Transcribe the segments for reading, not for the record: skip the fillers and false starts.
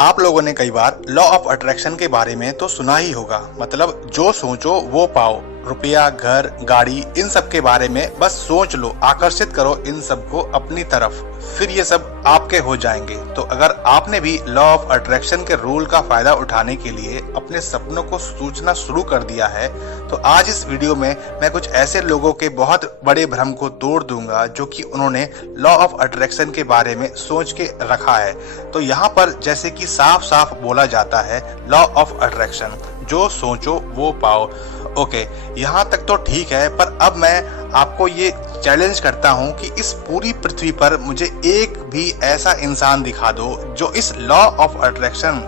आप लोगों ने कई बार लॉ ऑफ अट्रैक्शन के बारे में तो सुना ही होगा। मतलब जो सोचो वो पाओ। रुपया, घर, गाड़ी, इन सब के बारे में बस सोच लो, आकर्षित करो इन सब को अपनी तरफ, फिर ये सब आपके हो जाएंगे। तो अगर आपने भी लॉ ऑफ अट्रैक्शन के रूल का फायदा उठाने के लिए अपने सपनों को सोचना शुरू कर दिया है, तो आज इस वीडियो में मैं कुछ ऐसे लोगों के बहुत बड़े भ्रम को तोड़ दूंगा जो कि उन्होंने लॉ ऑफ अट्रैक्शन के बारे में सोच के रखा है। तो यहाँ पर जैसे कि साफ साफ बोला जाता है, लॉ ऑफ अट्रैक्शन, जो सोचो वो पाओ। ओके, यहाँ तक तो ठीक है, पर अब मैं आपको ये चैलेंज करता हूँ कि इस पूरी पृथ्वी पर मुझे एक भी ऐसा इंसान दिखा दो जो इस लॉ ऑफ अट्रैक्शन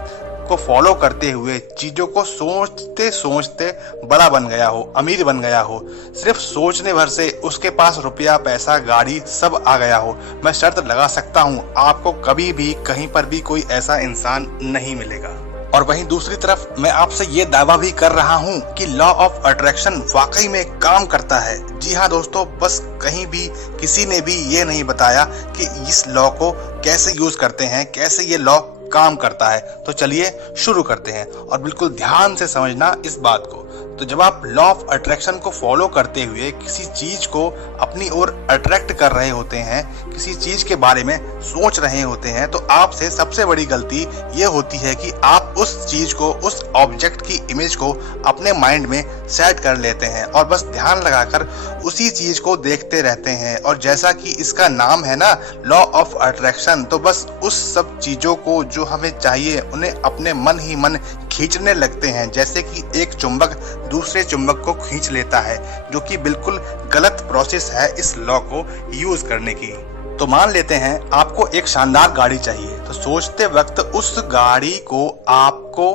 को फॉलो करते हुए चीजों को सोचते सोचते बड़ा बन गया हो, अमीर बन गया हो। सिर्फ सोचने भर से उसके पास रुपया, पैसा, गाड़ी सब आ गया हो। मैं शर्त लगा सकता हूँ आपको कभी भी कहीं पर भी कोई ऐसा इंसान नहीं मिलेगा। और वहीं दूसरी तरफ मैं आपसे ये दावा भी कर रहा हूँ कि लॉ ऑफ अट्रैक्शन वाकई में काम करता है। जी हाँ दोस्तों, बस कहीं भी किसी ने भी ये नहीं बताया कि इस लॉ को कैसे यूज करते हैं, कैसे ये लॉ काम करता है। तो चलिए शुरू करते हैं और बिल्कुल ध्यान से समझना इस बात को। तो जब आप लॉ ऑफ अट्रैक्शन को फॉलो करते हुए किसी चीज को अपनी ओर अट्रैक्ट कर रहे होते हैं, किसी चीज के बारे में सोच रहे होते हैं, तो आपसे सबसे बड़ी गलती ये होती है कि आप उस चीज को, उस ऑब्जेक्ट की इमेज को अपने माइंड में सेट कर लेते हैं और बस ध्यान लगाकर उसी चीज को देखते रहते हैं। और जैसा कि इसका नाम है ना, लॉ ऑफ अट्रैक्शन, तो बस उस सब चीजों को जो हमें चाहिए उन्हें अपने मन ही मन खींचने लगते हैं। जैसे कि एक चुंबक दूसरे चुंबक को खींच लेता है, जो कि बिल्कुल गलत प्रोसेस है इस लॉ को यूज करने की। तो मान लेते हैं आपको एक शानदार गाड़ी चाहिए, तो सोचते वक्त उस गाड़ी को आपको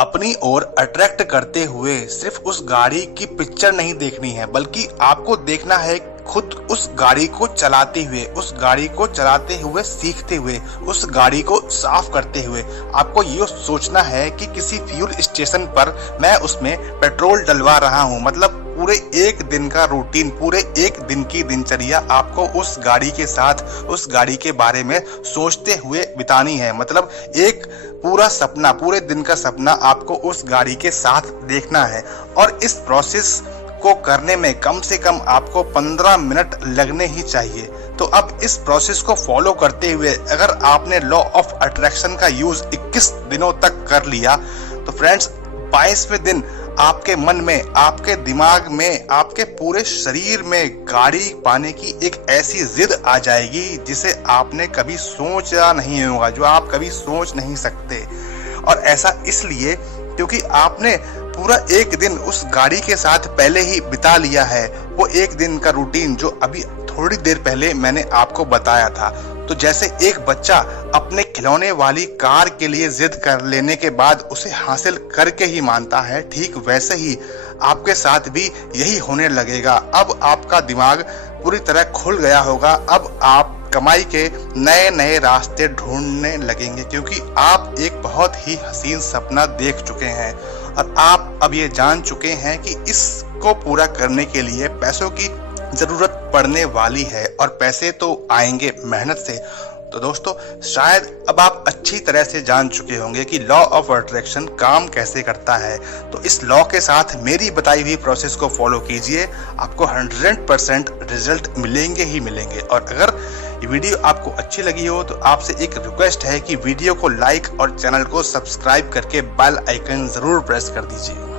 अपनी ओर अट्रैक्ट करते हुए सिर्फ उस गाड़ी की पिक्चर नहीं देखनी है, बल्कि आपको देखना है खुद उस गाड़ी को चलाते हुए, उस गाड़ी को चलाते हुए सीखते हुए, उस गाड़ी को साफ करते हुए। आपको ये सोचना है कि किसी फ्यूल स्टेशन पर मैं उसमें पेट्रोल डलवा रहा हूँ। मतलब पूरे एक दिन का रूटीन, पूरे एक दिन की दिनचर्या आपको उस गाड़ी के साथ, उस गाड़ी के बारे में सोचते हुए बितानी है। मतलब एक पूरा सपना, पूरे दिन का सपना आपको उस गाड़ी के साथ देखना है। और इस प्रोसेस को करने में कम से कम आपको 15 मिनट लगने ही चाहिए। तो अब इस प्रोसेस को फॉलो करते हुए अगर आपने लॉ ऑफ अट्रैक्शन का यूज 21 दिनों तक कर लिया, तो फ्रेंड्स 22वें दिन आपके मन में, आपके दिमाग में, आपके पूरे शरीर में गाड़ी पाने की एक ऐसी जिद आ जाएगी जिसे आपने कभी सोचा नहीं होगा, जो आप कभी सोच नहीं सकते। और ऐसा इसलिए क्योंकि आपने पूरा एक दिन उस गाड़ी के साथ पहले ही बिता लिया है। वो एक दिन का रूटीन जो अभी थोड़ी देर पहले मैंने आपको बताया था। तो जैसे एक बच्चा अपने खिलौने वाली कार के लिए जिद कर लेने के बाद उसे हासिल करके ही मानता है, ठीक वैसे ही आपके साथ भी यही होने लगेगा। अब आपका दिमाग पूरी तरह खुल गया होगा। अब आप कमाई के नए नए रास्ते ढूंढने लगेंगे, क्योंकि आप एक बहुत ही हसीन सपना देख चुके हैं और आप अब ये जान चुके हैं कि इसको पूरा करने के लिए पैसों की जरूरत पड़ने वाली है, और पैसे तो आएंगे मेहनत से। तो दोस्तों, शायद अब आप अच्छी तरह से जान चुके होंगे कि लॉ ऑफ अट्रैक्शन काम कैसे करता है। तो इस लॉ के साथ मेरी बताई हुई प्रोसेस को फॉलो कीजिए, आपको 100% रिजल्ट मिलेंगे ही मिलेंगे। और अगर ये वीडियो आपको अच्छी लगी हो तो आपसे एक रिक्वेस्ट है कि वीडियो को लाइक और चैनल को सब्सक्राइब करके बेल आइकन जरूर प्रेस कर दीजिए।